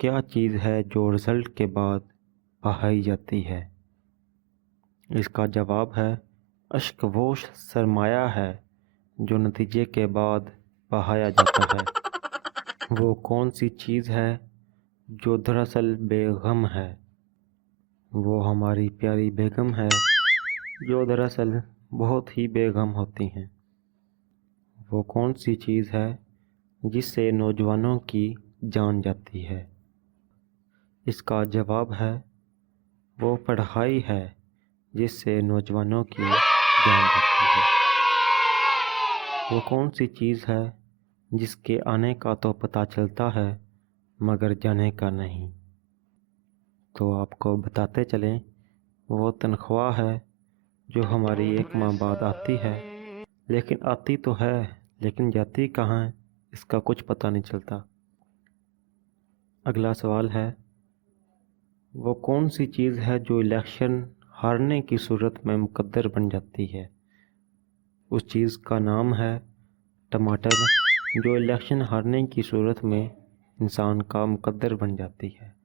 کیا چیز ہے جو رزلٹ کے بعد بہائی جاتی ہے؟ اس کا جواب ہے اشک وہ سرمایہ ہے جو نتیجے کے بعد بہایا جاتا ہے۔ وہ کون سی چیز ہے جو دراصل بے غم ہے؟ وہ ہماری پیاری بیگم ہے جو دراصل بہت ہی بے غم ہوتی ہیں۔ وہ کون سی چیز ہے جس سے نوجوانوں کی جان جاتی ہے؟ اس کا جواب ہے وہ پڑھائی ہے جس سے نوجوانوں کی جان جاتی ہے۔ وہ کون سی چیز ہے جس کے آنے کا تو پتہ چلتا ہے مگر جانے کا نہیں؟ تو آپ کو بتاتے چلیں، وہ تنخواہ ہے جو ہماری ایک ماہ بعد آتی ہے، لیکن آتی تو ہے لیکن جاتی کہاں ہے اس کا کچھ پتہ نہیں چلتا۔ اگلا سوال ہے، وہ کون سی چیز ہے جو الیکشن ہارنے کی صورت میں مقدر بن جاتی ہے؟ اس چیز کا نام ہے ٹماٹر، جو الیکشن ہارنے کی صورت میں انسان کا مقدر بن جاتی ہے۔